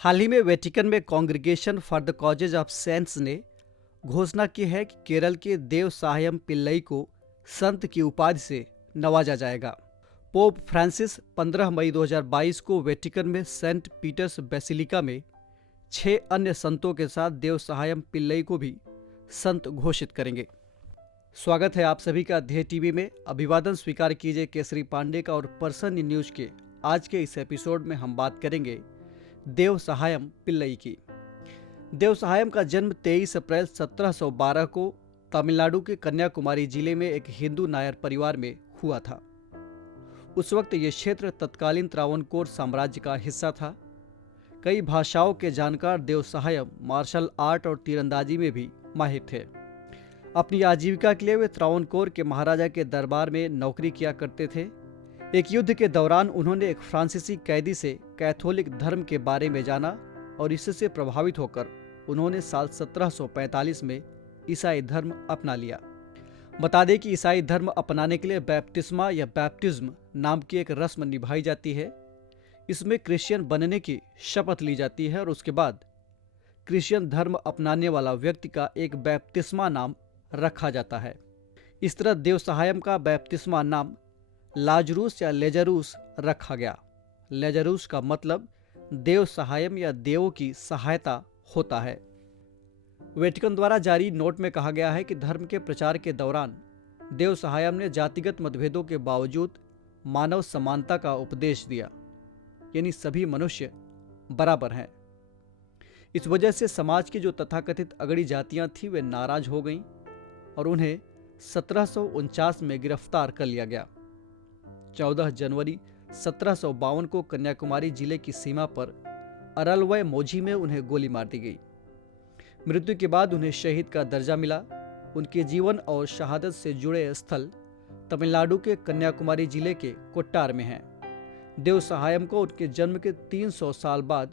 हाल ही में वेटिकन में congregation for the causes of cents ने घोषणा की है कि केरल के देव सायम पिल्लई को संत की उपाधि से नवाजा जाएगा। पोप फ्रांसिस 15 मई 2022 को वेटिकन में सेंट पीटर्स बेसिलिका में 6 अन्य संतों के साथ देव सायम पिल्लई को भी संत घोषित करेंगे। स्वागत है आप सभी का ध्येय टीवी में। अभिवादन स्वीकार कीजिए केसरी पांडे का। और पर्सन न्यूज के आज के इस एपिसोड में हम बात करेंगे देव सायम पिल्लई की। देव सायम का जन्म 23 अप्रैल 1712 को तमिलनाडु के कन्याकुमारी जिले में एक हिंदू नायर परिवार में हुआ था। उस वक्त ये क्षेत्र तत्कालीन त्रावणकोर साम्राज्य का हिस्सा था। कई भाषाओं के जानकार देव सायम मार्शल आर्ट और तीरंदाजी में भी माहिर थे। अपनी आजीविका के लिए वे त्रावणकोर के महाराजा के दरबार में नौकरी किया करते थे। एक युद्ध के दौरान उन्होंने एक फ्रांसीसी कैदी से कैथोलिक धर्म के बारे में जाना और इससे प्रभावित होकर उन्होंने साल 1745 में ईसाई धर्म अपना लिया। बता दें कि ईसाई धर्म अपनाने के लिए बैप्तिस्मा या बैप्टिज्म नाम की एक रस्म निभाई जाती है। इसमें क्रिश्चियन बनने की शपथ ली जाती है और उसके बाद क्रिश्चियन धर्म अपनाने वाला व्यक्ति का एक बैप्तिस्मा नाम रखा जाता है। इस तरह देव सायम का बैप्तिस्मा नाम लाजरूस या लेजरूस रखा गया। लेजरूस का मतलब देव सायम या देवों की सहायता होता है। वेटिकन द्वारा जारी नोट में कहा गया है कि धर्म के प्रचार के दौरान देव सायम ने जातिगत मतभेदों के बावजूद मानव समानता का उपदेश दिया, यानी सभी मनुष्य बराबर हैं। इस वजह से समाज की जो तथाकथित अगड़ी जातियां थीं वे नाराज हो गईं और उन्हें 1749 में गिरफ्तार कर लिया गया। 14 जनवरी 1752 को कन्याकुमारी जिले की सीमा पर अरलवय मोझी में उन्हें गोली मार दी गई। मृत्यु के बाद उन्हें शहीद का दर्जा मिला। उनके जीवन और शहादत से जुड़े स्थल तमिलनाडु के कन्याकुमारी जिले के कोट्टार में हैं। देव सायम को उनके जन्म के 300 साल बाद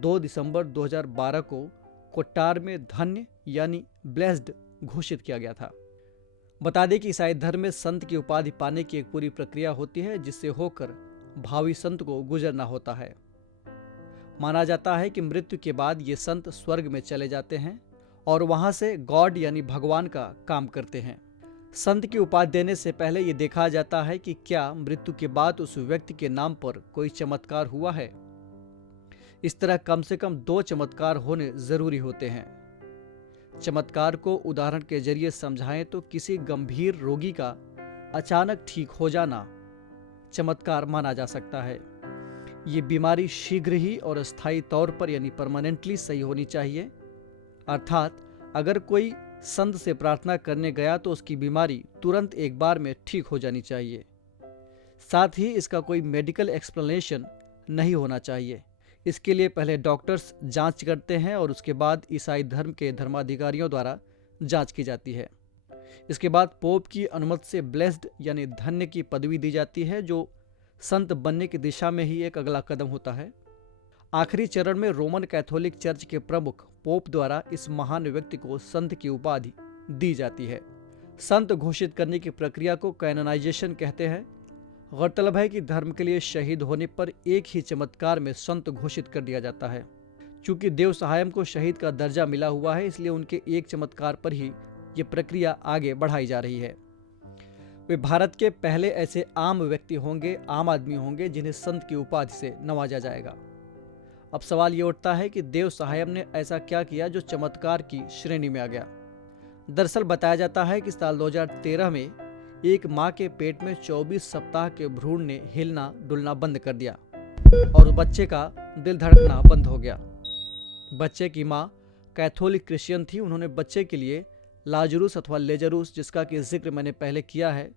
2 दिसंबर 2012 को कोट्टार में धन्य यानी ब्लेस्ड घोषित किया गया था। बता दें कि ईसाई धर्म में संत की उपाधि पाने की एक पूरी प्रक्रिया होती है, जिससे होकर भावी संत को गुजरना होता है। माना जाता है कि मृत्यु के बाद ये संत स्वर्ग में चले जाते हैं और वहां से गॉड यानी भगवान का काम करते हैं। संत की उपाधि देने से पहले ये देखा जाता है कि क्या मृत्यु के बाद उस व्यक्ति के नाम पर कोई चमत्कार हुआ है। इस तरह कम से कम 2 चमत्कार होने जरूरी होते हैं। चमत्कार को उदाहरण के जरिए समझाएं तो किसी गंभीर रोगी का अचानक ठीक हो जाना चमत्कार माना जा सकता है। ये बीमारी शीघ्र ही और स्थायी तौर पर यानी परमानेंटली सही होनी चाहिए। अर्थात अगर कोई संत से प्रार्थना करने गया तो उसकी बीमारी तुरंत एक बार में ठीक हो जानी चाहिए। साथ ही इसका कोई मेडिकल एक्सप्लेनेशन नहीं होना चाहिए। इसके लिए पहले डॉक्टर्स जांच करते हैं और उसके बाद ईसाई धर्म के धर्माधिकारियों द्वारा जांच की जाती है। इसके बाद पोप की अनुमति से ब्लेस्ड यानी धन्य की पदवी दी जाती है, जो संत बनने की दिशा में ही एक अगला कदम होता है। आखिरी चरण में रोमन कैथोलिक चर्च के प्रमुख पोप द्वारा इस महान व्यक्ति को संत की उपाधि दी जाती है। संत घोषित करने की प्रक्रिया को कैनोनाइजेशन कहते हैं। गौरतलब है कि धर्म के लिए शहीद होने पर एक ही चमत्कार में संत घोषित कर दिया जाता है। चूंकि देव सायम को शहीद का दर्जा मिला हुआ है, इसलिए उनके एक चमत्कार पर ही ये प्रक्रिया आगे बढ़ाई जा रही है। वे भारत के पहले ऐसे आम व्यक्ति होंगे, आम आदमी होंगे जिन्हें संत की उपाधि से नवाजा जाएगा। अब सवाल ये उठता है कि देव सायम ने ऐसा क्या किया जो चमत्कार की श्रेणी में आ गया। दरअसल बताया जाता है कि साल 2013 में एक माँ के पेट में 24 सप्ताह के भ्रूण ने हिलना डुलना बंद कर दिया और बच्चे का दिल धड़कना बंद हो गया। बच्चे की माँ कैथोलिक क्रिश्चियन थी। उन्होंने बच्चे के लिए लाजरूस अथवा लेजरूस, जिसका कि जिक्र मैंने पहले किया है,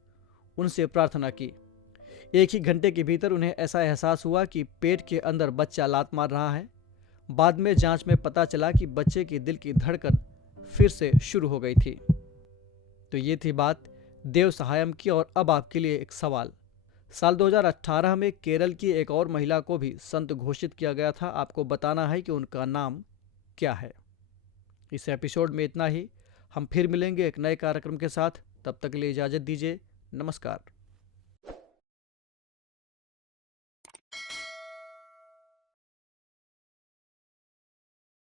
उनसे प्रार्थना की। एक ही घंटे के भीतर उन्हें ऐसा एहसास हुआ कि पेट के अंदर बच्चा लात मार रहा है। बाद में जांच में पता चला कि बच्चे के दिल की धड़कन फिर से शुरू हो गई थी। तो ये थी बात देव सायम की। और अब आपके लिए एक सवाल। साल 2018 में केरल की एक और महिला को भी संत घोषित किया गया था। आपको बताना है कि उनका नाम क्या है। इस एपिसोड में इतना ही। हम फिर मिलेंगे एक नए कार्यक्रम के साथ। तब तक के लिए इजाज़त दीजिए। नमस्कार।